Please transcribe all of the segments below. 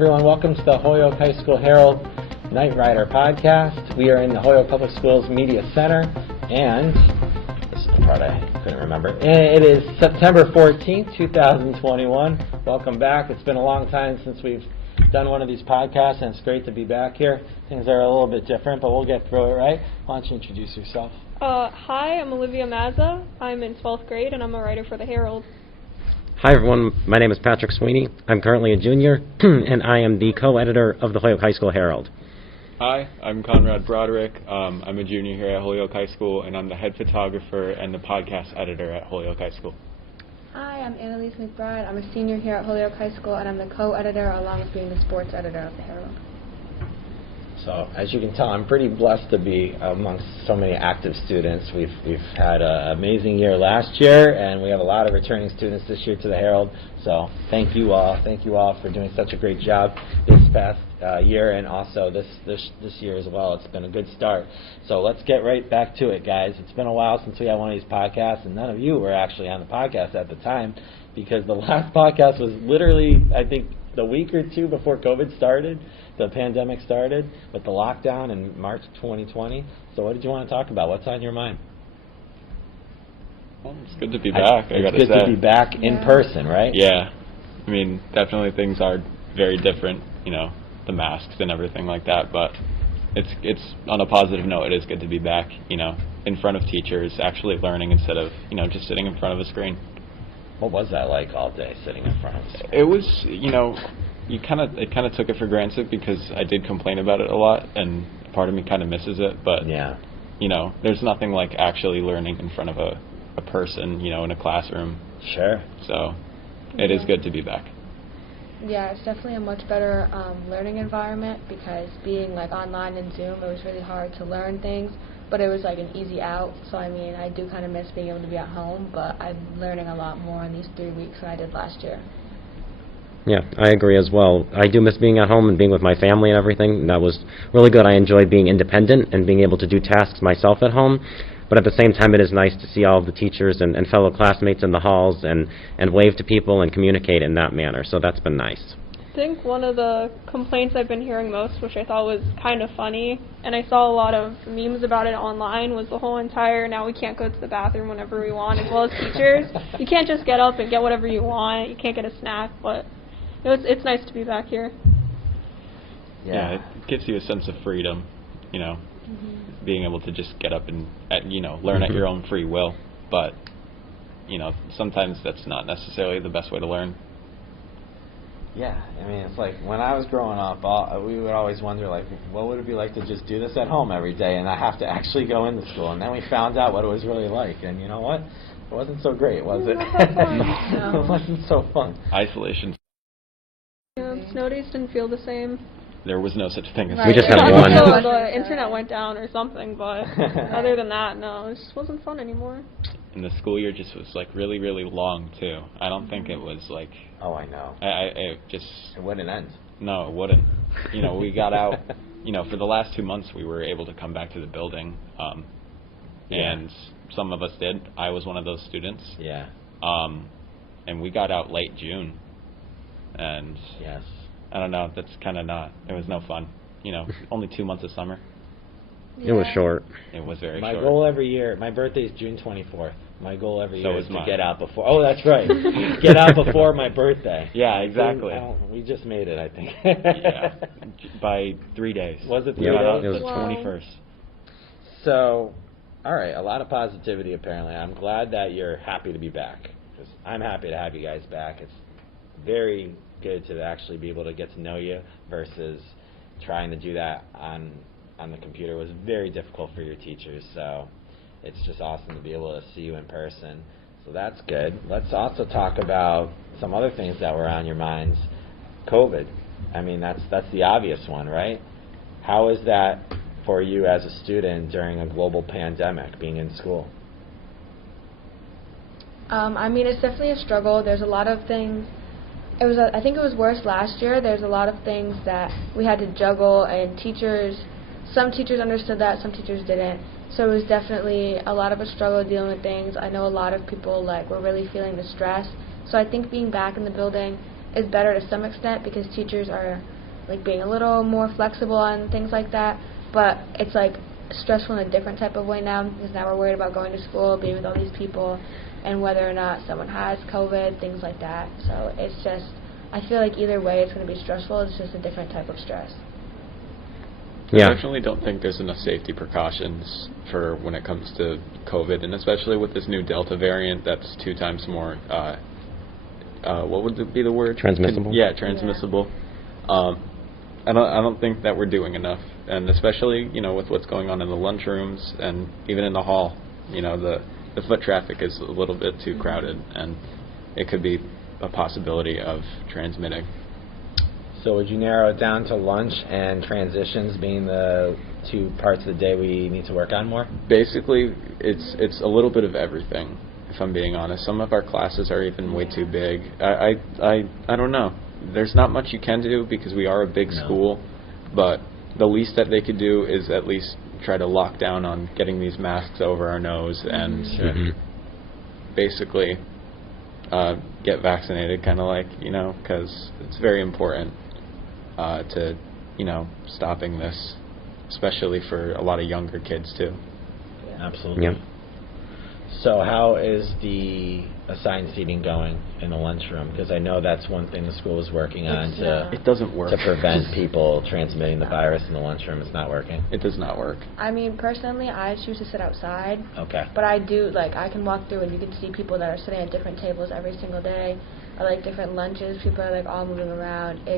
everyone. Welcome to the Holyoke High School Herald Knightrider podcast. We are in the Holyoke Public Schools Media Center, and this is the part I couldn't remember. It is September 14th, 2021. Welcome back. It's been a long time since we've done one of these podcasts, and it's great to be back here. Things are a little bit different, but we'll get through it, right? Why don't you introduce yourself? Hi, I'm Olivia Mazza. I'm in 12th grade, and I'm a writer for the Herald. Hi everyone, my name is Patrick Sweeney. I'm currently a junior, and I am the co-editor of the Holyoke High School Herald. Hi, I'm Conrad Broderick. I'm a junior here at Holyoke High School, and I'm the head photographer and the podcast editor at Holyoke High School. Hi, I'm Annalise McBride. I'm a senior here at Holyoke High School, and I'm the co-editor along with being the sports editor of the Herald. So, as you can tell, I'm pretty blessed to be amongst so many active students. We've had an amazing year last year, and we have a lot of returning students this year to the Herald. So, thank you all. Thank you all for doing such a great job this past year, and also this year as well. It's been a good start. So, let's get right back to it, guys. It's been a while since we had one of these podcasts, and none of you were actually on the podcast at the time, because the last podcast was literally, I think, the week or two before COVID started. The pandemic started with the lockdown in March 2020. So what did you want to talk about? What's on your mind? Well, it's good to be back, I gotta say. It's good to be back in person, right? Yeah. I mean, definitely things are very different, the masks and everything like that, but it's on a positive note, it is good to be back, in front of teachers, actually learning instead of, just sitting in front of a screen. What was that like all day, sitting in front of a screen? It was, it kind of took it for granted because I did complain about it a lot, and part of me kind of misses it. But yeah, there's nothing like actually learning in front of a person, in a classroom. Sure. So it is good to be back. Yeah, it's definitely a much better learning environment because being like online and Zoom, it was really hard to learn things, but it was like an easy out. So I mean, I do kind of miss being able to be at home, but I'm learning a lot more in these 3 weeks than I did last year. Yeah, I agree as well. I do miss being at home and being with my family and everything. That was really good. I enjoyed being independent and being able to do tasks myself at home. But at the same time, it is nice to see all of the teachers and fellow classmates in the halls and wave to people and communicate in that manner. So that's been nice. I think one of the complaints I've been hearing most, which I thought was kind of funny, and I saw a lot of memes about it online, was the whole entire now we can't go to the bathroom whenever we want, as well as teachers. You can't just get up and get whatever you want. You can't get a snack, but it's nice to be back here. Yeah, it gives you a sense of freedom, being able to just get up and learn at your own free will. But sometimes that's not necessarily the best way to learn. Yeah, I mean, it's like when I was growing up, we would always wonder, like, what would it be like to just do this at home every day and not have to actually go into school? And then we found out what it was really like, and you know what? It wasn't so great, was it? No. It wasn't so fun. Isolation. Snow days didn't feel the same. There was no such thing as We just had one. Until the internet went down or something, but other than that, no, it just wasn't fun anymore. And the school year just was like really, really long too. I don't think it was like. Oh, I know. It just. It wouldn't end. No, it wouldn't. We got out. For the last 2 months, we were able to come back to the building, and some of us did. I was one of those students. Yeah. And we got out late June, and. Yes. I don't know. That's kind of not. It was no fun. Only 2 months of summer. It was short. It was very My short. goal every year, my birthday is June 24th. My goal every year is to mine. get out before. Oh, that's right. Get out before my birthday. Yeah, exactly. We just made it, I think. Yeah, by 3 days. Was it 3 Yeah, days? it was the 21st. So, all right, a lot of positivity apparently. I'm glad that you're happy to be back, because I'm happy to have you guys back. It's very good to actually be able to get to know you versus trying to do that on the computer. It was very difficult for your teachers, so it's just awesome to be able to see you in person. So that's good. Let's also talk about some other things that were on your minds. COVID. I mean, that's the obvious one, right? How is that for you as a student during a global pandemic, being in school? I mean, it's definitely a struggle. There's a lot of things. I think it was worse last year. There's a lot of things that we had to juggle, and some teachers understood that, some teachers didn't. So it was definitely a lot of a struggle dealing with things. I know a lot of people were really feeling the stress. So I think being back in the building is better to some extent because teachers are like being a little more flexible on things like that. But it's like stressful in a different type of way now because now we're worried about going to school, being with all these people, and whether or not someone has COVID, things like that. So it's just, I feel like either way it's going to be stressful. It's just a different type of stress. Yeah. I definitely don't think there's enough safety precautions for when it comes to COVID, and especially with this new Delta variant that's 2 times more, what would be the word? Transmissible? Yeah, transmissible. I don't think that we're doing enough, and especially, you know, with what's going on in the lunchrooms and even in the hall, you know, the foot traffic is a little bit too crowded, and it could be a possibility of transmitting. So would you narrow it down to lunch and transitions being the 2 parts of the day we need to work on more? Basically, it's a little bit of everything, if I'm being honest. Some of our classes are even way too big. I don't know. There's not much you can do because we are a big school, but the least that they could do is at least try to lock down on getting these masks over our nose and basically get vaccinated, kind of like, you know, because it's very important to, you know, stopping this, especially for a lot of younger kids too. Absolutely. Yep. So how is the assigned seating going in the lunchroom? Because I know that's one thing the school is working on It doesn't work. to prevent people transmitting the virus in the lunchroom. It's not working. It does not work. I mean, personally, I choose to sit outside. Okay. But I do, like, I can walk through and you can see people that are sitting at different tables every single day, or like different lunches. People are like all moving around.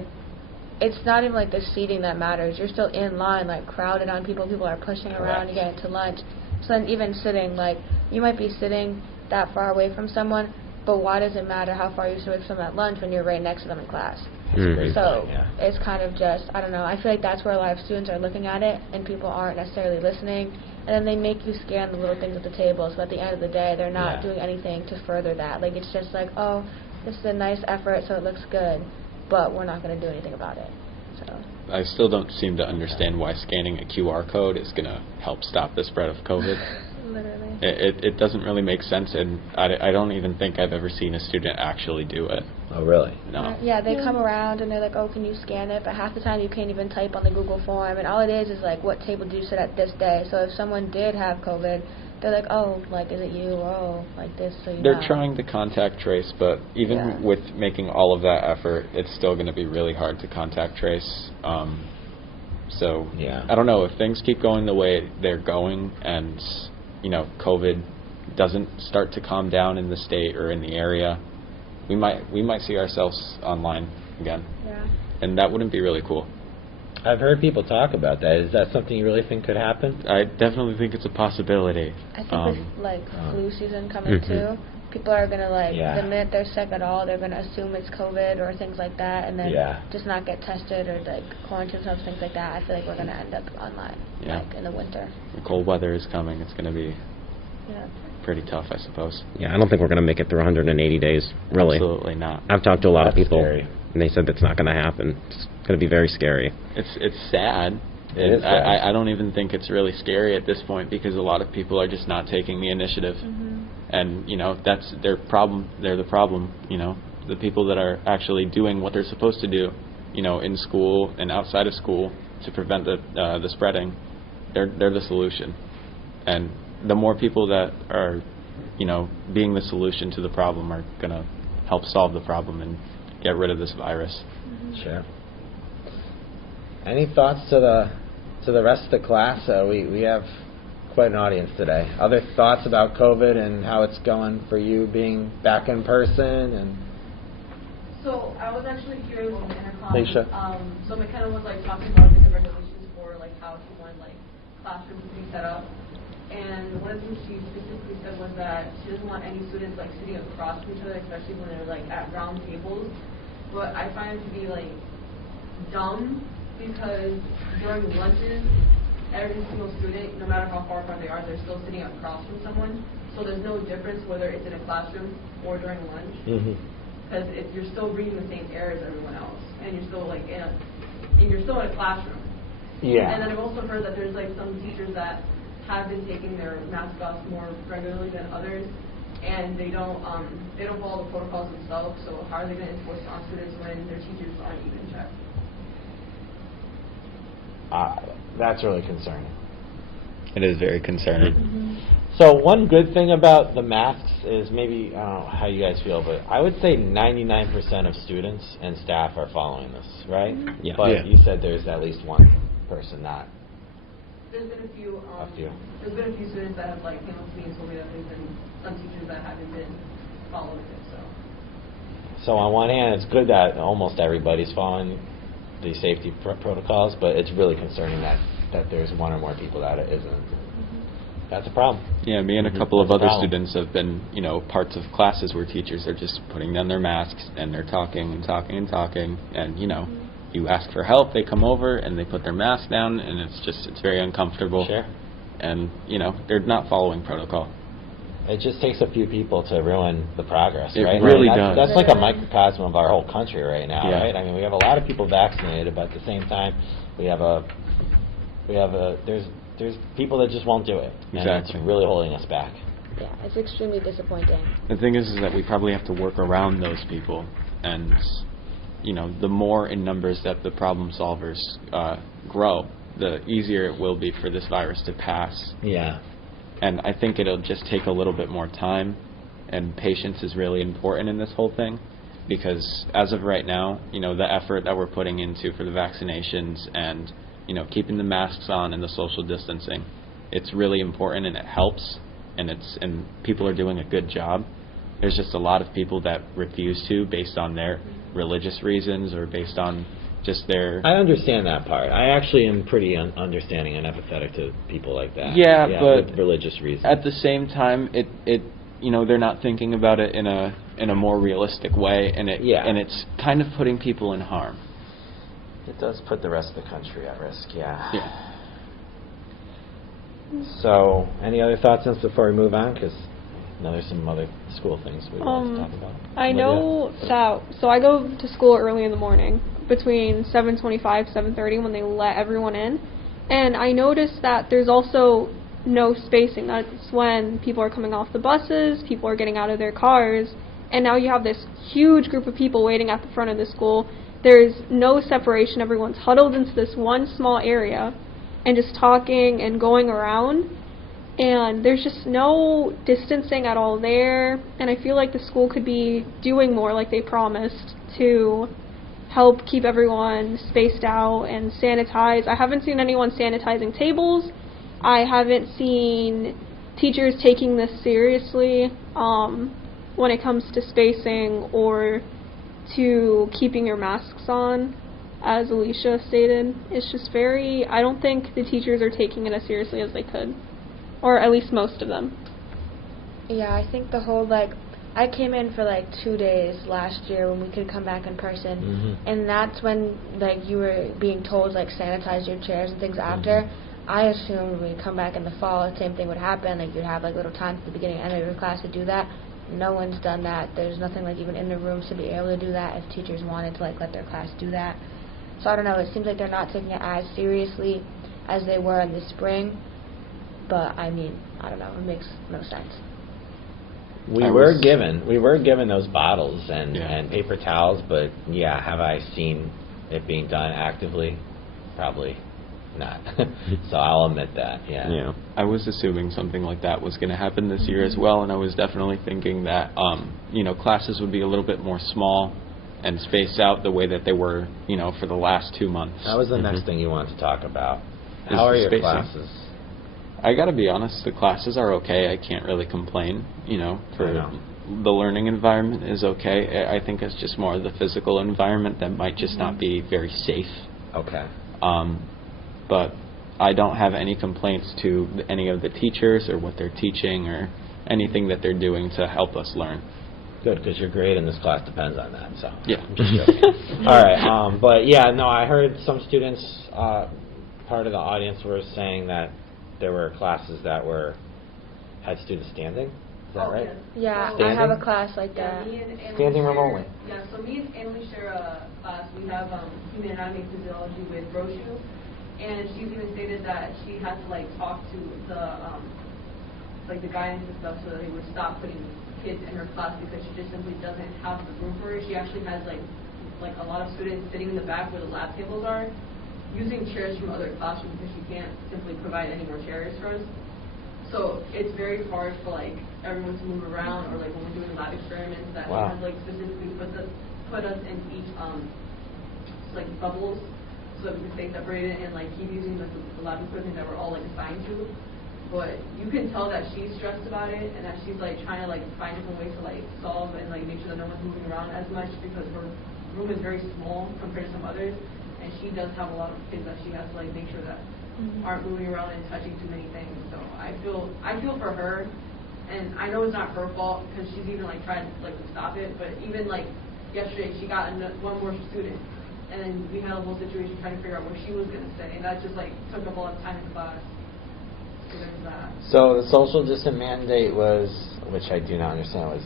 It's not even like the seating that matters. You're still in line, like crowded on people. People are pushing around to get into lunch. So then even sitting, like, you might be sitting that far away from someone, but why does it matter how far you sit away from someone at lunch when you're right next to them in class? Mhm. So Yeah. it's kind of just, I don't know, I feel like that's where a lot of students are looking at it, and people aren't necessarily listening, and then they make you scan the little things at the tables, but at the end of the day, they're not doing anything to further that. Like, it's just like, oh, this is a nice effort, so it looks good, but we're not going to do anything about it. So I still don't seem to understand why scanning a QR code is going to help stop the spread of COVID. literally. It doesn't really make sense, and I don't even think I've ever seen a student actually do it. Oh, really? No. Yeah, they come around and they're like, oh, can you scan it? But half the time you can't even type on the Google form, and all it is like, what table did you sit at this day? So if someone did have COVID, they're like, oh, like, is it you? Oh, like this, so you They're know. trying to contact trace, but even with making all of that effort, it's still going to be really hard to contact trace. So I don't know, if things keep going the way they're going, and you know, COVID doesn't start to calm down in the state or in the area, we might see ourselves online again. Yeah. And that wouldn't be really cool. I've heard people talk about that. Is that something you really think could happen? I definitely think it's a possibility. I think with like flu season coming too, people are gonna like the minute they're sick at all, they're gonna assume it's COVID or things like that, and then just not get tested or like quarantine themselves, things like that. I feel like we're gonna end up online like in the winter. The cold weather is coming. It's gonna be pretty tough, I suppose. Yeah, I don't think we're going to make it through 180 days, really. Absolutely not. I've talked to a lot of people, scary. and they said that's not going to happen. It's going to be very scary. It's sad. It is sad. I don't even think it's really scary at this point because a lot of people are just not taking the initiative. And, you know, that's their problem. They're the problem, you know. The people that are actually doing what they're supposed to do, you know, in school and outside of school to prevent the spreading, they're the solution. And the more people that are, you know, being the solution to the problem are going to help solve the problem and get rid of this virus. Sure. Any thoughts to the rest of the class? We have quite an audience today. Other thoughts about COVID and how it's going for you being back in person? And so I was actually here when intercom. Leisha. So McKenna was like talking about the different solutions for like how she wanted like classrooms to be set up. And one of the things she specifically said was that she doesn't want any students like sitting across from each other, especially when they're like at round tables. But I find it to be like dumb because during lunches, every single student, no matter how far apart they are, they're still sitting across from someone. So there's no difference whether it's in a classroom or during lunch, because you're still reading the same air as everyone else, and you're still like you're still in a classroom. Yeah. And then I've also heard that there's like some teachers that have been taking their mask off more regularly than others, and they don't follow the protocols themselves. So how are they going to enforce it on students when their teachers aren't even checked? That's really concerning. It is very concerning. So one good thing about the masks is maybe, I don't know how you guys feel, but I would say 99% of students and staff are following this, right? Yeah. But Yeah. you said there's at least one person not. There's been a few. There's been a few students that have came up to me and told me that there's been some teachers that haven't been following it. So on one hand, it's good that almost everybody's following the safety protocols, but it's really concerning that there's one or more people that it isn't. That's a problem. Yeah, me and a couple of That's a other problem. students have been, parts of classes where teachers are just putting down their masks and they're talking and talking and talking, and you ask for help, they come over and they put their mask down, and it's very uncomfortable. Sure. And they're not following protocol. It just takes a few people to ruin the progress, It right? really That's does. That's like a microcosm of our whole country right now, Yeah. right? I mean, we have a lot of people vaccinated, but at the same time, there's people that just won't do it. And Exactly. it's really holding us back. Yeah, it's extremely disappointing. The thing is that we probably have to work around those people, and the more in numbers that the problem solvers grow, the easier it will be for this virus to pass. Yeah. And I think it'll just take a little bit more time, and patience is really important in this whole thing, because as of right now, the effort that we're putting into for the vaccinations and keeping the masks on and the social distancing, it's really important and it helps, and people are doing a good job. There's just a lot of people that refuse to, based on their religious reasons or based on just their... I understand that part. I actually am pretty understanding and empathetic to people like that. Yeah, but with religious reasons. At the same time, it they're not thinking about it in a more realistic way, and it's kind of putting people in harm. It does put the rest of the country at risk, yeah. Yeah. So, any other thoughts on this before we move on? Because there's some other school things we want to talk about. I know that, so I go to school early in the morning, between 7:25, 7:30, when they let everyone in. And I noticed that there's also no spacing. That's when people are coming off the buses, people are getting out of their cars, and now you have this huge group of people waiting at the front of the school. There's no separation. Everyone's huddled into this one small area and just talking and going around. And there's just no distancing at all there. And I feel like the school could be doing more, like they promised, to help keep everyone spaced out and sanitize. I haven't seen anyone sanitizing tables. I haven't seen teachers taking this seriously when it comes to spacing or to keeping your masks on, as Alicia stated. It's just I don't think the teachers are taking it as seriously as they could, or at least most of them. Yeah, I think the whole, I came in for 2 days last year when we could come back in person, and that's when, you were being told, sanitize your chairs and things after. I assumed when we come back in the fall, the same thing would happen, you'd have, little times at the beginning and end of your class to do that. No one's done that. There's nothing, even in the rooms to be able to do that if teachers wanted to, let their class do that. So I don't know, it seems like they're not taking it as seriously as they were in the spring, but, I don't know, it makes no sense. We were given those bottles and paper towels, but have I seen it being done actively? Probably not. So I'll admit that. Yeah. I was assuming something like that was going to happen this year as well, and I was definitely thinking that classes would be a little bit more small and spaced out the way that they were for the last 2 months. That was the next thing you wanted to talk about. Is How are your spacing. classes? I gotta be honest, the classes are okay. I can't really complain, for the learning environment is okay. I think it's just more the physical environment that might just not be very safe. Okay. But I don't have any complaints to any of the teachers or what they're teaching or anything that they're doing to help us learn. Good, because your grade in this class depends on that, so. Yeah. I'm just joking. All right, but I heard some students, part of the audience were saying that there were classes that had students standing. Is that right? Yeah, Standing? I have a class like that. Me and Annalie Standing room share- only. Yeah, so me and Annalie share a class. We have human anatomy and physiology with Roshu, and she's even stated that she had to talk to the the guidance and stuff so that they would stop putting kids in her class because she just simply doesn't have the room for it. She actually has like a lot of students sitting in the back where the lab tables are, using chairs from other classrooms because she can't simply provide any more chairs for us. So it's very hard for like everyone to move around, or like when we're doing lab experiments that Wow. she has like specifically put us in each like bubbles so that we can stay separated and like keep using the lab equipment that we're all like assigned to. But you can tell that she's stressed about it and that she's like trying to like find different ways to like solve and like make sure that no one's moving around as much, because her room is very small compared to some others, and she does have a lot of kids that she has to like make sure that aren't moving around and touching too many things. So I feel for her, and I know it's not her fault because she's even like trying like to stop it. But even like yesterday, she got one more student, and then we had a whole situation trying to figure out where she was going to stay, and that just like took up a lot of time in class. So there's that. So the social distance mandate was, which I do not understand, was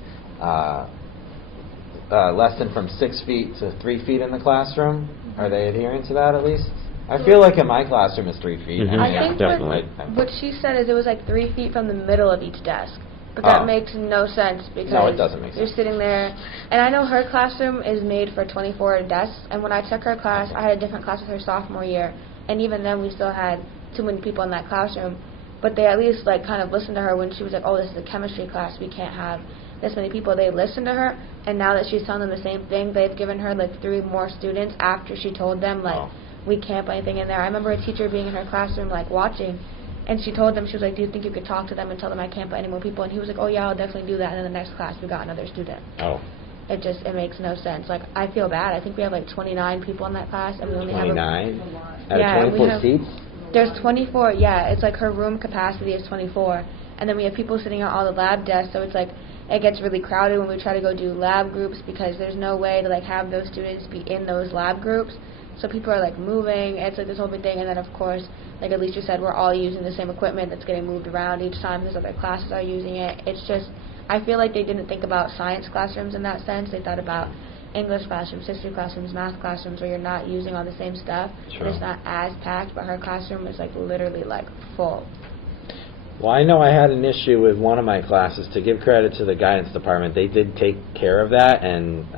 less than from 6 feet to 3 feet in the classroom. Are they adhering to that at least? I feel like in my classroom it's 3 feet. Mhm. I Yeah, think definitely. what she said is it was like 3 feet from the middle of each desk. But Oh. that makes no sense because No, it doesn't make you're sense. sitting there. And I know her classroom is made for 24 desks. And when I took her class, I had a different class with her sophomore year. And even then, we still had too many people in that classroom. But they at least like kind of listened to her when she was like, oh, this is a chemistry class. We can't have this many people. They listened to her. And now that she's telling them the same thing, they've given her like 3 more students after she told them like, Oh. we can't put anything in there. I remember a teacher being in her classroom like watching. And she told them, she was like, do you think you could talk to them and tell them I can't put any more people? And he was like, oh, yeah, I'll definitely do that. And in the next class, we got another student. Oh, It makes no sense. Like, I feel bad. I think we have like 29 people in that class. And we only have 29? A lot. Out Yeah, of we 24 have- seats? There's 24, yeah. It's like her room capacity is 24. And then we have people sitting at all the lab desks. So it's like, it gets really crowded when we try to go do lab groups because there's no way to like have those students be in those lab groups. So people are like moving. It's like this whole big thing. And then of course, like Alicia said, we're all using the same equipment that's getting moved around each time. There's other classes are using it. It's just, I feel like they didn't think about science classrooms in that sense. They thought about English classrooms, history classrooms, math classrooms, where you're not using all the same stuff. True. But it's not as packed. But her classroom is like literally like full. Well, I know I had an issue with one of my classes. To give credit to the guidance department, they did take care of that, and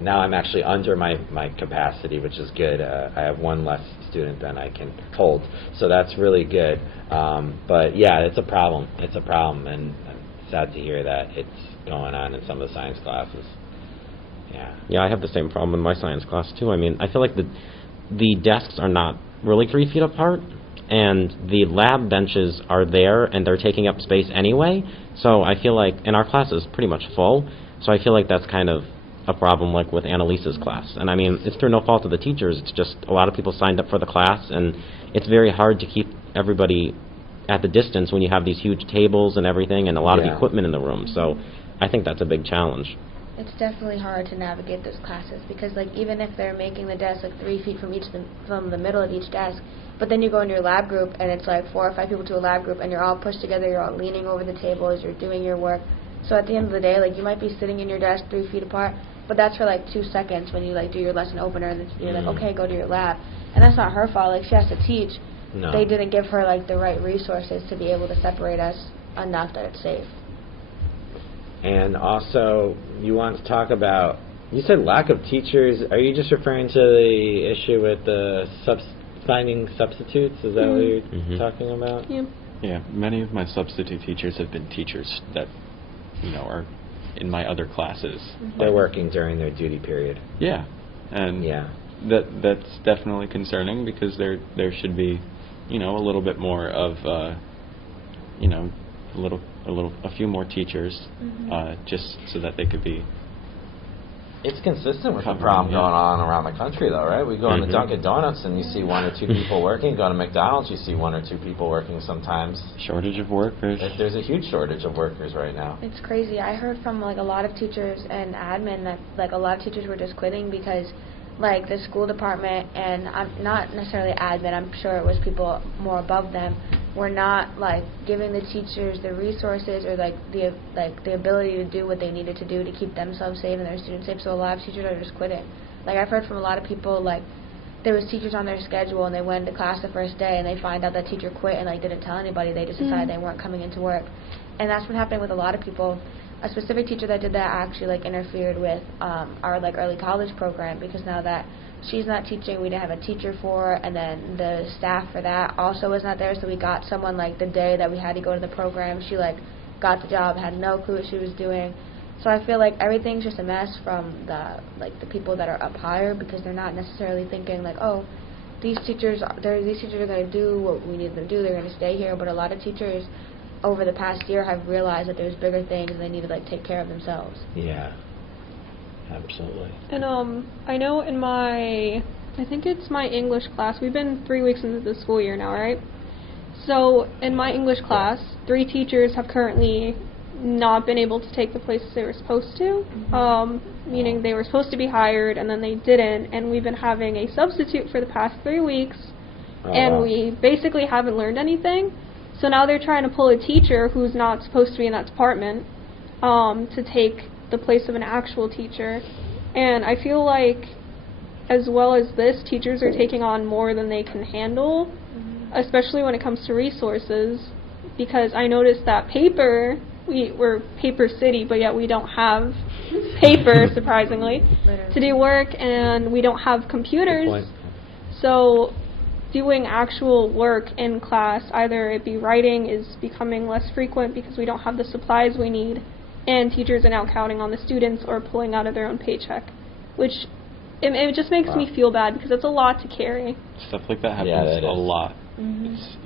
now I'm actually under my capacity, which is good. I have one less student than I can hold, so that's really good. But yeah, it's a problem. It's a problem, and I'm sad to hear that it's going on in some of the science classes. Yeah. Yeah, I have the same problem in my science class too. I mean, I feel like the desks are not really 3 feet apart, and the lab benches are there, and they're taking up space anyway. So I feel like, and our class is pretty much full, so I feel like that's kind of a problem like with Annalise's class. And I mean, it's through no fault of the teachers. It's just a lot of people signed up for the class, and it's very hard to keep everybody at the distance when you have these huge tables and everything and a lot Yeah. of equipment in the room. So I think that's a big challenge. It's definitely hard to navigate those classes because, like, even if they're making the desk like 3 feet from from the middle of each desk, but then you go in your lab group and it's like 4 or 5 people to a lab group and you're all pushed together, you're all leaning over the table as you're doing your work. So at the end of the day, like, you might be sitting in your desk 3 feet apart, but that's for like 2 seconds when you like do your lesson opener and then you're like, okay, go to your lab, and that's not her fault. Like, she has to teach. No. They didn't give her like the right resources to be able to separate us enough that it's safe. And also, you want to talk about, you said lack of teachers. Are you just referring to the issue with the finding substitutes? Is that what you're Mhm. talking about? Yeah. Yeah, many of my substitute teachers have been teachers that, are in my other classes. They're working during their duty period. Yeah, and Yeah. that's definitely concerning because there should be, a little bit more of, a few more teachers, just so that they could be. It's consistent with the Covering, problem yeah. going on around the country, though, right? We go into Mhm. Dunkin' Donuts and you see 1 or 2 people working. Go to McDonald's, you see 1 or 2 people working sometimes. Shortage of workers. There's a huge shortage of workers right now. It's crazy. I heard from like a lot of teachers and admin that like a lot of teachers were just quitting because like the school department, and I'm not necessarily admin, I'm sure it was people more above them, were not like giving the teachers the resources or like the ability to do what they needed to do to keep themselves safe and their students safe. So a lot of teachers are just quitting. Like, I've heard from a lot of people, like, there was teachers on their schedule and they went into class the first day and they find out that teacher quit and like didn't tell anybody. They just decided they weren't coming into work. And that's been happening with a lot of people. a specific teacher that did that actually like interfered with our like early college program, because now that she's not teaching, we didn't have a teacher for her, and then the staff for that also was not there, so we got someone like the day that we had to go to the program. She like got the job, had no clue what she was doing. So I feel like everything's just a mess from the people that are up higher, because they're not necessarily thinking like, oh, these teachers are going to do what we need them to do, they're going to stay here. But a lot of teachers over the past year have realized that there's bigger things and they need to like take care of themselves. Yeah, absolutely. And I know in I think it's my English class, we've been 3 weeks into the school year now, right? So in my English class, 3 teachers have currently not been able to take the places they were supposed to, meaning they were supposed to be hired and then they didn't, and we've been having a substitute for the past 3 weeks, and we basically haven't learned anything. So now they're trying to pull a teacher who's not supposed to be in that department to take the place of an actual teacher. And I feel like, as well as this, teachers are taking on more than they can handle, especially when it comes to resources, because I noticed that paper, we're paper city, but yet we don't have paper, surprisingly, to do work, and we don't have computers. So doing actual work in class, either it be writing, is becoming less frequent because we don't have the supplies we need, and teachers are now counting on the students or pulling out of their own paycheck, which it just makes me feel bad, because it's a lot to carry. Stuff like that happens a lot. It's,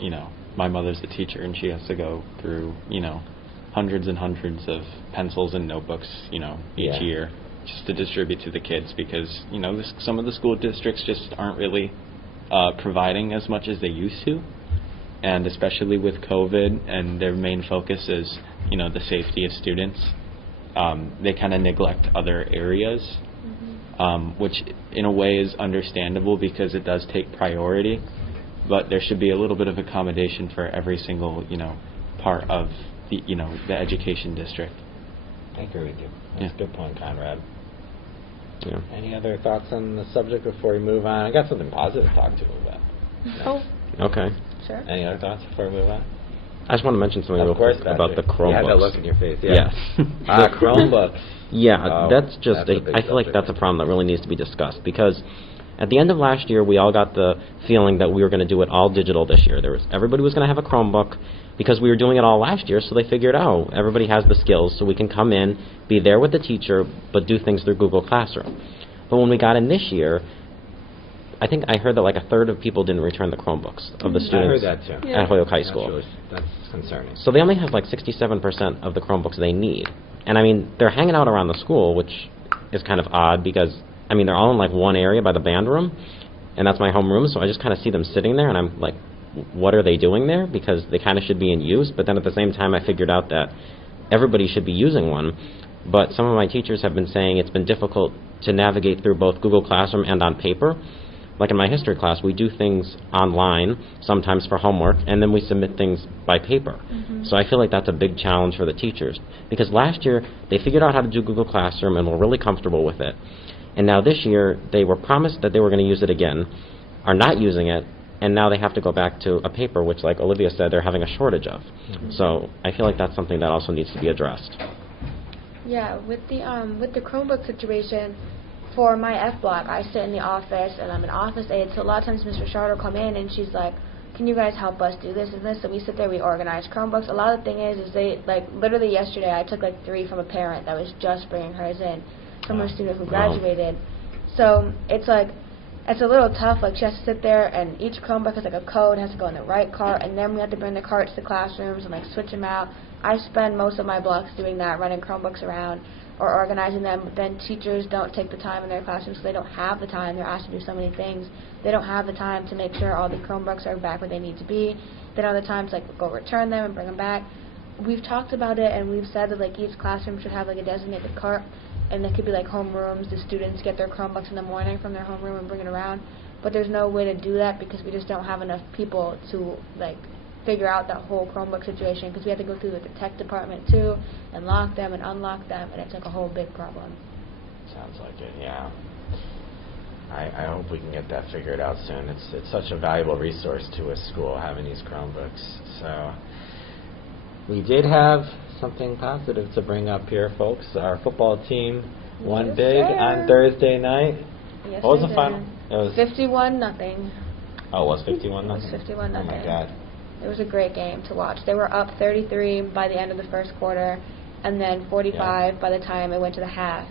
my mother's a teacher, and she has to go through, hundreds and hundreds of pencils and notebooks, each year, just to distribute to the kids, because, some of the school districts just aren't really providing as much as they used to, and especially with COVID, and their main focus is, the safety of students, they kind of neglect other areas, which in a way is understandable because it does take priority, but there should be a little bit of accommodation for every single, part of the education district. I agree with you. That's a good point, Conrad. Yeah. Any other thoughts on the subject before we move on? I got something positive to talk to you about. Oh, Okay. Sure. Any other thoughts before we move on? I just want to mention something real Of course, quick about the Patrick. Chromebooks. You had that look in your face. Yeah. Yes. Chromebooks. Yeah, Oh, that's just, that's a big I feel like subject. that's a problem that really needs to be discussed, because at the end of last year, we all got the feeling that we were going to do it all digital this year. Everybody was going to have a Chromebook, because we were doing it all last year, so they figured, everybody has the skills, so we can come in, be there with the teacher, but do things through Google Classroom. But when we got in this year, I think I heard that like a third of people didn't return the Chromebooks of the I students heard that too. Yeah. at Holyoke High School. That's concerning. So they only have like 67% of the Chromebooks they need. And I mean, they're hanging out around the school, which is kind of odd, because, I mean, they're all in like one area by the band room, and that's my homeroom, so I just kind of see them sitting there, and I'm like, what are they doing there? Because they kind of should be in use, but then at the same time I figured out that everybody should be using one. But some of my teachers have been saying it's been difficult to navigate through both Google Classroom and on paper. Like in my history class, we do things online, sometimes for homework, and then we submit things by paper. So I feel like that's a big challenge for the teachers, because last year they figured out how to do Google Classroom and were really comfortable with it. And now this year they were promised that they were going to use it again, are not using it, and now they have to go back to a paper, which, like Olivia said, they're having a shortage of. So I feel like that's something that also needs to be addressed. Yeah, with the Chromebook situation, for my F block, I sit in the office, and I'm an office aide, so a lot of times Ms. Richard will come in, and she's like, can you guys help us do this and this? So we sit there, we organize Chromebooks. A lot of the thing is they, like, literally yesterday, I took, like, 3 from a parent that was just bringing hers in, from a student who graduated. So it's, like, it's a little tough. Like, she has to sit there, and each Chromebook has, like, a code, has to go in the right cart, and then we have to bring the carts to classrooms and, like, switch them out. I spend most of my blocks doing that, running Chromebooks around or organizing them, but then teachers don't take the time in their classrooms, so they don't have the time. They're asked to do so many things. They don't have the time to make sure all the Chromebooks are back where they need to be. They don't have the time to, like, go return them and bring them back. We've talked about it, and we've said that, like, each classroom should have, like, a designated cart, and there could be, like, homerooms. The students get their Chromebooks in the morning from their homeroom and bring it around, but there's no way to do that because we just don't have enough people to, like, figure out that whole Chromebook situation, because we have to go through the tech department too and lock them and unlock them, and it's like a whole big problem. Sounds like it, yeah. I hope we can get that figured out soon. It's such a valuable resource to a school, having these Chromebooks. So we did have something positive to bring up here, folks. Our football team won Yes, big sir. on Thursday night. Yes, What was they the final? did. It was 51-0. Oh, it was 51 It was nothing. 51-0. Oh my God. It was a great game to watch. They were up 33 by the end of the first quarter, and then 45 by the time it went to the half.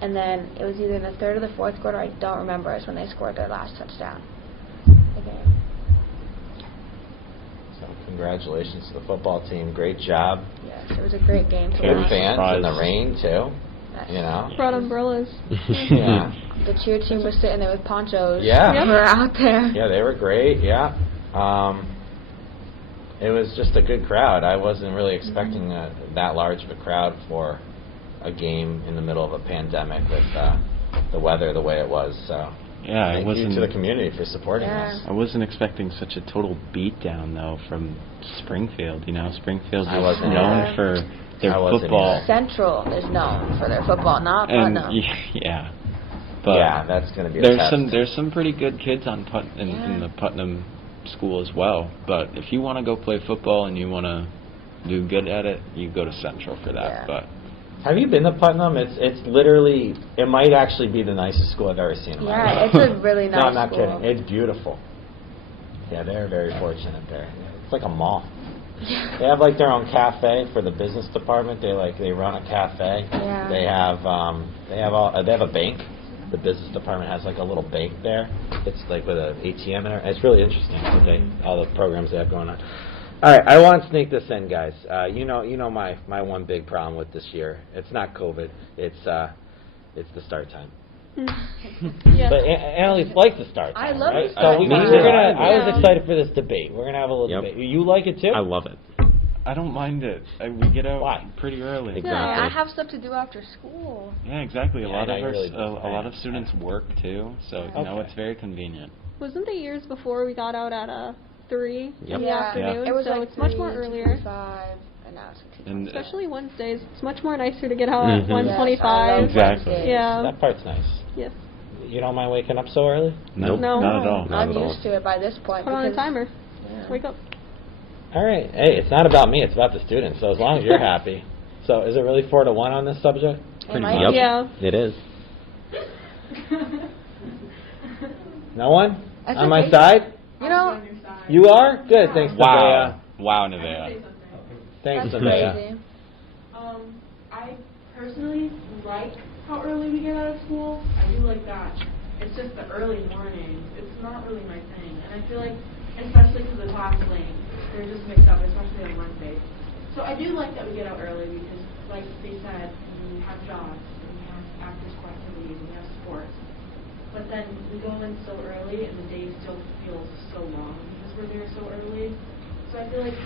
And then it was either in the third or the fourth quarter, I don't remember, is when they scored their last touchdown. The game. So congratulations to the football team. Great job. Yes, it was a great game to Good watch. fans in the Surprise. rain too. Yes. You know. Brought umbrellas. Yeah. The cheer team was sitting there with ponchos. Yeah. They were out there. Yeah, they were great. Yeah. It was just a good crowd. I wasn't really expecting that large of a crowd for a game in the middle of a pandemic with the weather the way it was. So Yeah, I thank wasn't. you to the community for supporting Yeah. us. I wasn't expecting such a total beatdown though from Springfield. You know, Springfield I is wasn't known either. for their I wasn't football. either. Central is known for their football, not And Putnam. yeah, but Yeah, that's going to be a there's test. there's some pretty good kids on in Yeah. the Putnam school as well. But if you want to go play football and you want to do good at it, you go to Central for that. Yeah. But Have you been to Putnam? It's literally, it might actually be the nicest school I've ever seen in my Yeah, life. it's a really nice No, I'm not school. kidding. It's beautiful. Yeah, they're very fortunate there. It's like a mall. They have like their own cafe for the business department. They run a cafe. Yeah. They have a bank. The business department has like a little bank there. It's like with an ATM in it. It's really interesting. All the programs they have going on. All right, I want to sneak this in, guys. You know my one big problem with this year. It's not COVID. It's the start time. Yes. But Annalise likes the start I time, love right? the start So time. we're gonna. I Yeah. was excited for this debate. We're gonna have a little Yep. debate. You like it too? I love it. I don't mind it. We get out Why? pretty early. Exactly. Yeah, I have stuff to do after school. Yeah, exactly. Yeah, A lot I of know our you really a lot of students work too, so you know Okay. it's very convenient. Wasn't the years before we got out at 3 Yep. in the Yeah. afternoon? It was so like it's much more 3 to earlier. 5, and now it's like 2 And Especially Wednesdays. It's much more nicer to get out at Mhm. 1:25. Yes, I love Exactly. Wednesdays. Yeah. That part's nice. Yes. You don't mind waking up so early? Nope, No. not at all. Not I'm at all. used to it by this point. Put on a because- timer. Yeah. Wake up. All right. Hey, it's not about me. It's about the students. So as long as you're happy. So is it really 4-1 on this subject? It might Yep. be. Yeah. It is. No one That's on my okay. side? You know, On your side. You are? Good. Thanks, Wow, wow, I have to say Nevaeh. something. Thanks, that's Nevaeh. crazy. I personally like how early we get out of school. I do like that. It's just the early mornings. It's not really my thing. And I feel like, especially because the class lane, they're just mixed up, especially on Wednesdays. So I do like that we get out early because, like they said, we have jobs, and we have after-school activities, and we have sports. But then we go in so early, and the day still feels so long because we're there so early. So I feel like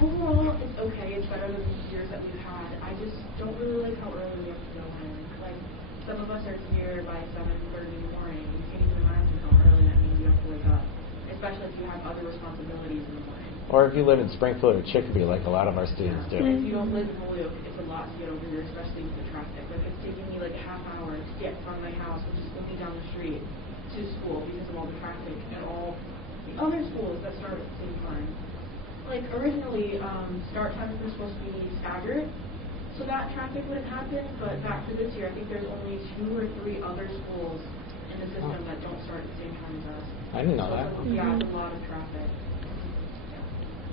overall, it's okay. It's better than the years that we've had. I just don't really like how early we have to go in. Like, some of us are here by 7:30 in the morning. You can't even imagine how early that means you have to wake up, especially if you have other responsibilities in the morning. Or if you live in Springfield or Chicopee, like a lot of our students do. If you don't live in Holyoke, it's a lot to get over here, especially with the traffic. Like, it's taking me like a half hour to get from my house, which is only down the street, to school because of all the traffic and all the other schools that start at the same time. Like, originally, start times were supposed to be staggered, so that traffic wouldn't happen, but back to this year, I think there's only 2 or 3 other schools in the system that don't start at the same time as us. I didn't know So, that. yeah, it's a lot of traffic.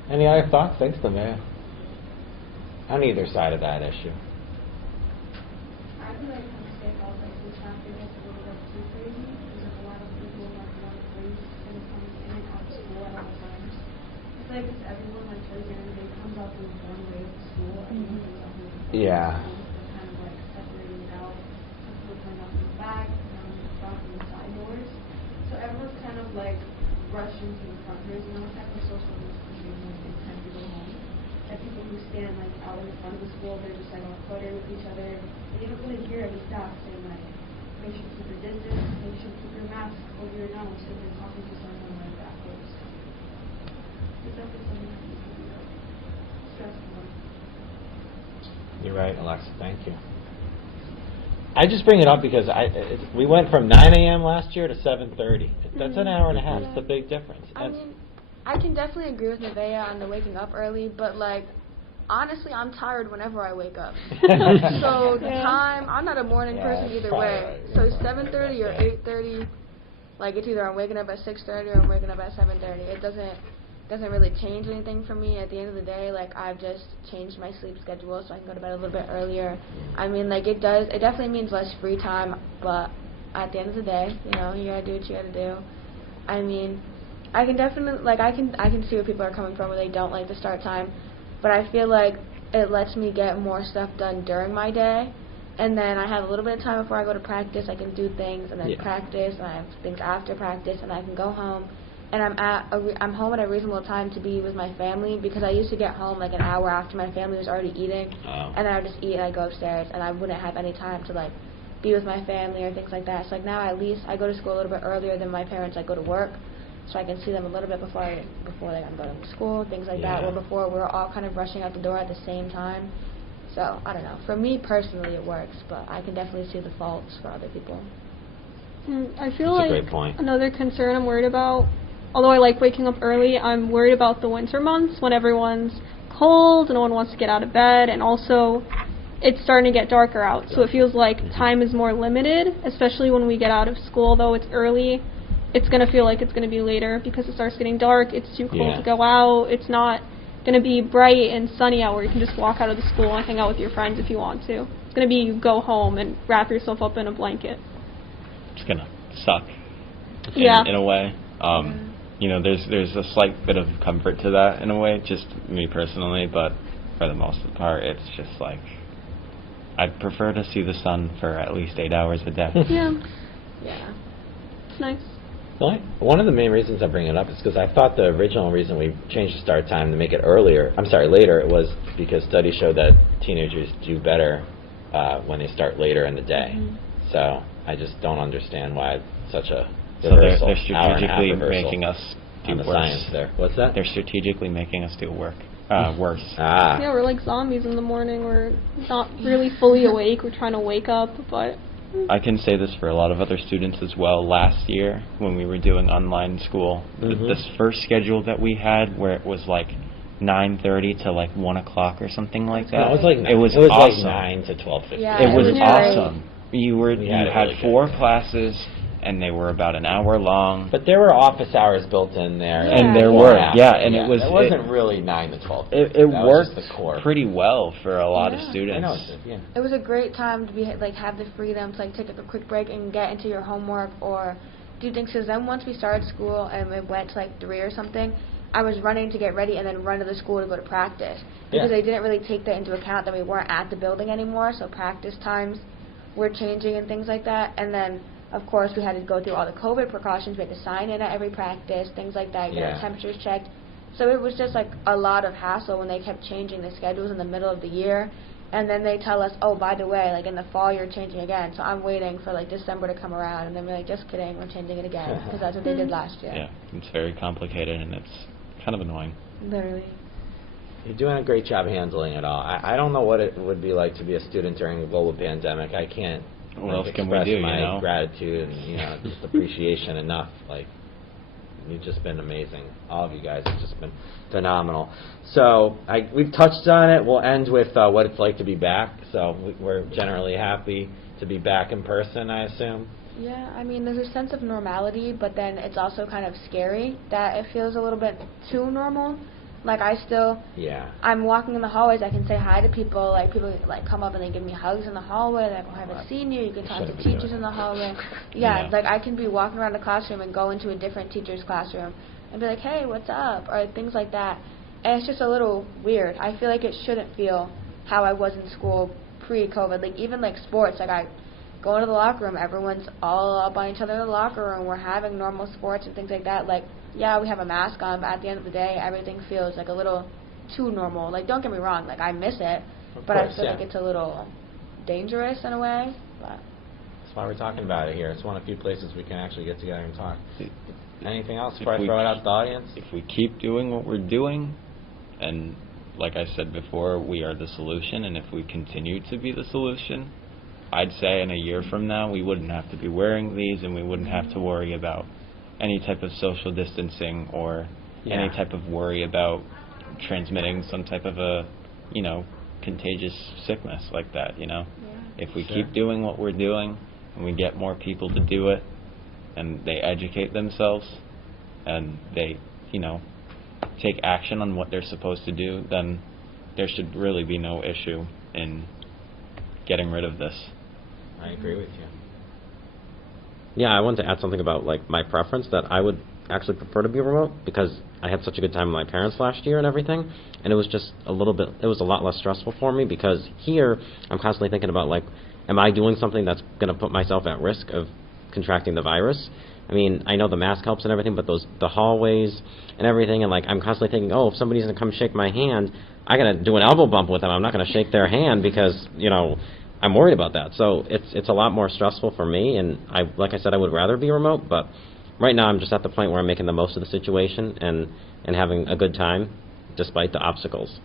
Any other thoughts? Thanks, Nevaeh. On either side of that issue. I feel like how state health, like the traffic is a little bit too crazy because a lot of people have a lot of ways and it comes in and out of school at all times. It's like if everyone like towards the end of the day comes out through one way of school, everyone comes out through the Yeah. They're kind of like separating it out. Some people coming out from the back, some from the front, and the side doors. So everyone's kind of like rushing to the front doors, you know, after social distancing, like it's time to go home. And people who stand like out in front of the school, they're just like on footing with each other. And you don't really hear any staff saying like, make sure to keep your distance, make sure to keep your mask over your nose if you're talking to someone like that close. It's definitely something that needs to be like stressful. You're right, Alexa. Thank you. I just bring it up because we went from 9 a.m. last year to 7:30. That's an hour and a half. It's a big difference. I mean, I can definitely agree with Nevaeh on the waking up early, but like, honestly, I'm tired whenever I wake up. So the Yeah. time, I'm not a morning Yeah, person that's either probably way. right. So That's 7:30 or right. 8:30, like it's either I'm waking up at 6:30 or I'm waking up at 7:30. It doesn't really change anything for me. At the end of the day, like I've just changed my sleep schedule so I can go to bed a little bit earlier. I mean, like it definitely means less free time, but at the end of the day, you know, you gotta do what you gotta do. I mean, I can definitely, like, I can see where people are coming from where they don't like the start time, but I feel like it lets me get more stuff done during my day, and then I have a little bit of time before I go to practice. I can do things, and then Yeah. practice, and I have things after practice, and I can go home, and I'm home at a reasonable time to be with my family, because I used to get home like an hour after my family was already eating, Oh. and I would just eat and I'd go upstairs, and I wouldn't have any time to like be with my family or things like that. So like now at least I go to school a little bit earlier than my parents. I go to work, so I can see them a little bit before like I'm going to school, things like that. Yeah. Where before we were all kind of rushing out the door at the same time. So I don't know. For me personally, it works, but I can definitely see the faults for other people. I feel That's a like great point. another concern I'm worried about, although I like waking up early, I'm worried about the winter months when everyone's cold and no one wants to get out of bed, and also it's starting to get darker out, so it feels like time is more limited, especially when we get out of school. Though it's early, it's going to feel like it's going to be later because it starts getting dark, it's too cold Yeah. to go out, it's not going to be bright and sunny out where you can just walk out of the school and hang out with your friends if you want to. It's going to be you go home and wrap yourself up in a blanket. It's gonna suck. Yeah. In a way. You know, there's a slight bit of comfort to that in a way, just me personally, but for the most part, it's just like I'd prefer to see the sun for at least 8 hours a day. Yeah, Yeah. it's nice. Well, one of the main reasons I bring it up is because I thought the original reason we changed the start time to make it later, it was because studies show that teenagers do better when they start later in the day. Mhm. So I just don't understand why such a So they're reversal, hour and a half strategically reversal making us do on the worse. science there. What's that? They're strategically making us do worse. Ah. Yeah, we're like zombies in the morning. We're not really fully awake. We're trying to wake up, but I can say this for a lot of other students as well. Last year, when we were doing online school, this first schedule that we had, where it was like 9:30 to like 1 o'clock or something like that. No, it was awesome. like 9 to 12:15. Yeah, It was it was awesome. You We had it had really good, 4 yeah. classes, and they were about an hour long. But there were office hours built in there. Yeah. And there before were, after. yeah, and it was- It wasn't really 9 to 12. It That was worked just the core. pretty well for a lot of Yeah. students. I know. It's, yeah. It was a great time to be like have the freedom to like take a quick break and get into your homework or do things. Because then once we started school and it went to like 3 or something, I was running to get ready and then run to the school to go to practice because Yeah. they didn't really take that into account that we weren't at the building anymore. So practice times were changing and things like that. And then of course we had to go through all the COVID precautions. We had to sign in at every practice, things like that. Get Yeah. our temperatures checked. So it was just like a lot of hassle when they kept changing the schedules in the middle of the year. And then they tell us, oh, by the way, like in the fall you're changing again. So I'm waiting for like December to come around, and then we're like, just kidding, we're changing it again because that's what they did last year. Yeah, it's very complicated, and it's kind of annoying. Literally. You're doing a great job handling it all. I don't know what it would be like to be a student during a global pandemic. I can't What else can we express do, you my know? gratitude and just appreciation enough. Like, you've just been amazing. All of you guys have just been phenomenal. So we've touched on it. We'll end with what it's like to be back. So we're generally happy to be back in person, I assume. Yeah, I mean, there's a sense of normality, but then it's also kind of scary that it feels a little bit too normal. Like, Yeah. I'm walking in the hallways, I can say hi to people, like, people, like, come up and they give me hugs in the hallway, like, oh, I haven't seen you, you can talk to Shouldn't be teachers doing in the that. hallway. Yeah, Yeah. like, I can be walking around the classroom and go into a different teacher's classroom and be like, hey, what's up, or things like that. And it's just a little weird. I feel like it shouldn't feel how I was in school pre-COVID. Like, even, like, sports, like, I go into the locker room, everyone's all up on each other in the locker room, we're having normal sports and things like that. Like, yeah, we have a mask on, but at the end of the day, everything feels like a little too normal. Like, don't get me wrong, like, I miss it, Of but course, I feel yeah. like it's a little dangerous in a way. But That's why we're talking about it here. It's one of the few places we can actually get together and talk. Anything else If before I we- throw it out to the audience? If we keep doing what we're doing, and like I said before, we are the solution, and if we continue to be the solution, I'd say in a year from now we wouldn't have to be wearing these, and we wouldn't have to worry about any type of social distancing or any Yeah. type of worry about transmitting some type of a you know, contagious sickness like that, you know. Yeah. If we Sure. keep doing what we're doing and we get more people to do it and they educate themselves and they, you know, take action on what they're supposed to do, then there should really be no issue in getting rid of this. I agree with you. Yeah, I wanted to add something about like my preference that I would actually prefer to be remote because I had such a good time with my parents last year and everything, and it was just a lot less stressful for me because here I'm constantly thinking about like, am I doing something that's going to put myself at risk of contracting the virus? I mean, I know the mask helps and everything, but the hallways and everything, and like I'm constantly thinking, oh, if somebody's going to come shake my hand, I got to do an elbow bump with them. I'm not going to shake their hand because, you know, I'm worried about that. So it's a lot more stressful for me, and like I said, I would rather be remote, but right now I'm just at the point where I'm making the most of the situation and having a good time despite the obstacles.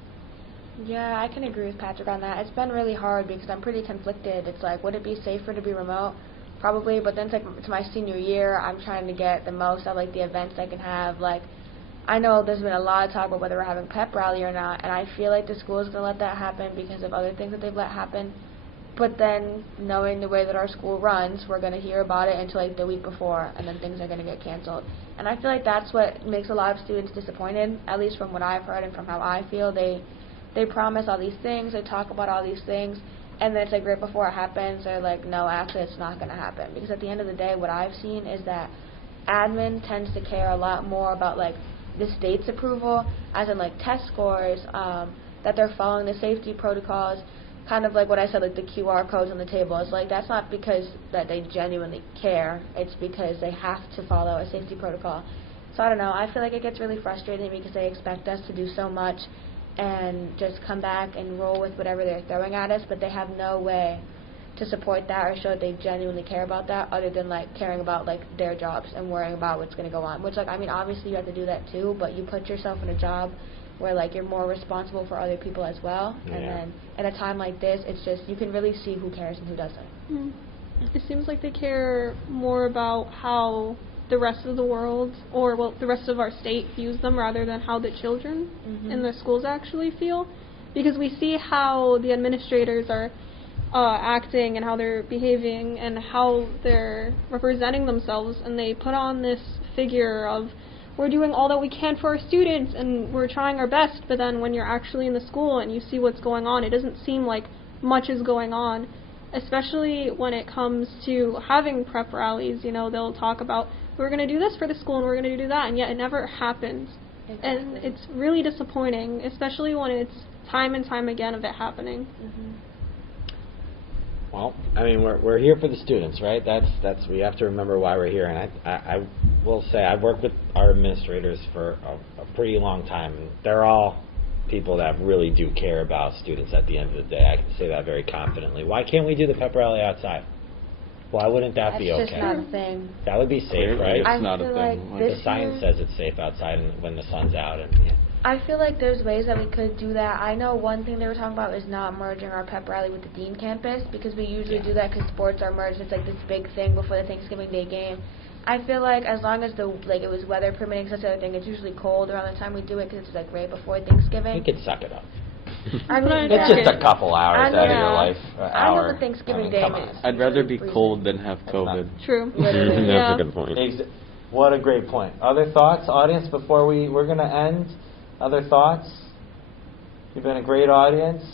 Yeah, I can agree with Patrick on that. It's been really hard because I'm pretty conflicted. It's like, would it be safer to be remote? Probably, but then it's like it's my senior year. I'm trying to get the most out of like the events I can have. Like, I know there's been a lot of talk about whether we're having pep rally or not, and I feel like the school is going to let that happen because of other things that they've let happen. But then, knowing the way that our school runs, we're going to hear about it until like the week before, and then things are going to get canceled. And I feel like that's what makes a lot of students disappointed, at least from what I've heard and from how I feel. They promise all these things, they talk about all these things, and then it's like right before it happens, they're like, no, actually it's not going to happen. Because at the end of the day, what I've seen is that admin tends to care a lot more about like the state's approval, as in like test scores, that they're following the safety protocols, kind of like what I said, like the QR codes on the table. It's like that's not because that they genuinely care, it's because they have to follow a safety protocol. So I don't know, I feel like it gets really frustrating because they expect us to do so much and just come back and roll with whatever they're throwing at us, but they have no way to support that or show that they genuinely care about that other than like caring about like their jobs and worrying about what's going to go on, which like I mean obviously you have to do that too, but you put yourself in a job where like you're more responsible for other people as well. Yeah. And then at a time like this, it's just you can really see who cares and who doesn't. Mm. It seems like they care more about how the rest of the world, or well, the rest of our state views them rather than how the children in the schools actually feel. Because we see how the administrators are acting and how they're behaving and how they're representing themselves, and they put on this figure of we're doing all that we can for our students and we're trying our best, but then when you're actually in the school and you see what's going on, it doesn't seem like much is going on, especially when it comes to having prep rallies. You know, they'll talk about we're going to do this for the school and we're going to do that, and yet it never happens. Exactly. And it's really disappointing, especially when it's time and time again of it happening. Well, I mean, we're here for the students, right? That's we have to remember why we're here. And I will say I've worked with our administrators for a pretty long time, and they're all people that really do care about students at the end of the day. I can say that very confidently. Why can't we do the pep rally outside? Why wouldn't that be That's okay? just not a thing. That would be safe, Clearly, right? it's I not a feel thing. like The this science year- says it's safe outside when the sun's out. And yeah. I feel like there's ways that we could do that. I know one thing they were talking about is not merging our pep rally with the Dean campus, because we usually do that because sports are merged. It's like this big thing before the Thanksgiving Day game. I feel like as long as it was weather permitting, such a thing, it's usually cold around the time we do it because it's like right before Thanksgiving. You could suck it up. I mean, It's It's Yeah. just a couple hours out of your Yeah. life. I know the Thanksgiving Day come is. on. I'd rather be freezing. cold than have That's not- COVID. True. Literally. Yeah. That's a good point. What a great point. Other thoughts, audience, before we're going to end? Other thoughts? You've been a great audience.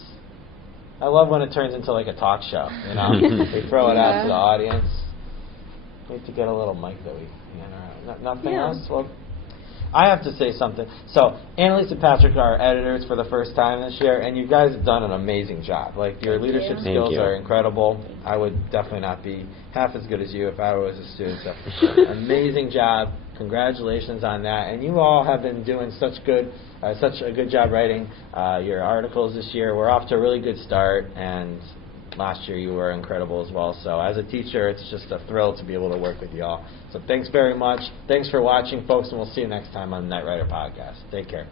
I love when it turns into like a talk show, you know? We throw it out to the audience. We have to get a little mic that we, nothing Yeah. else? Well, I have to say something. So, Annalise and Patrick are our editors for the first time this year, and you guys have done an amazing job. Like, your Thank leadership you. skills Thank you. are incredible. I would definitely not be half as good as you if I was a student. So, amazing job. Congratulations on that. And you all have been doing such a good job writing your articles this year. We're off to a really good start, and last year you were incredible as well. So as a teacher, it's just a thrill to be able to work with you all. So thanks very much. Thanks for watching, folks, and we'll see you next time on the Knightrider podcast. Take care.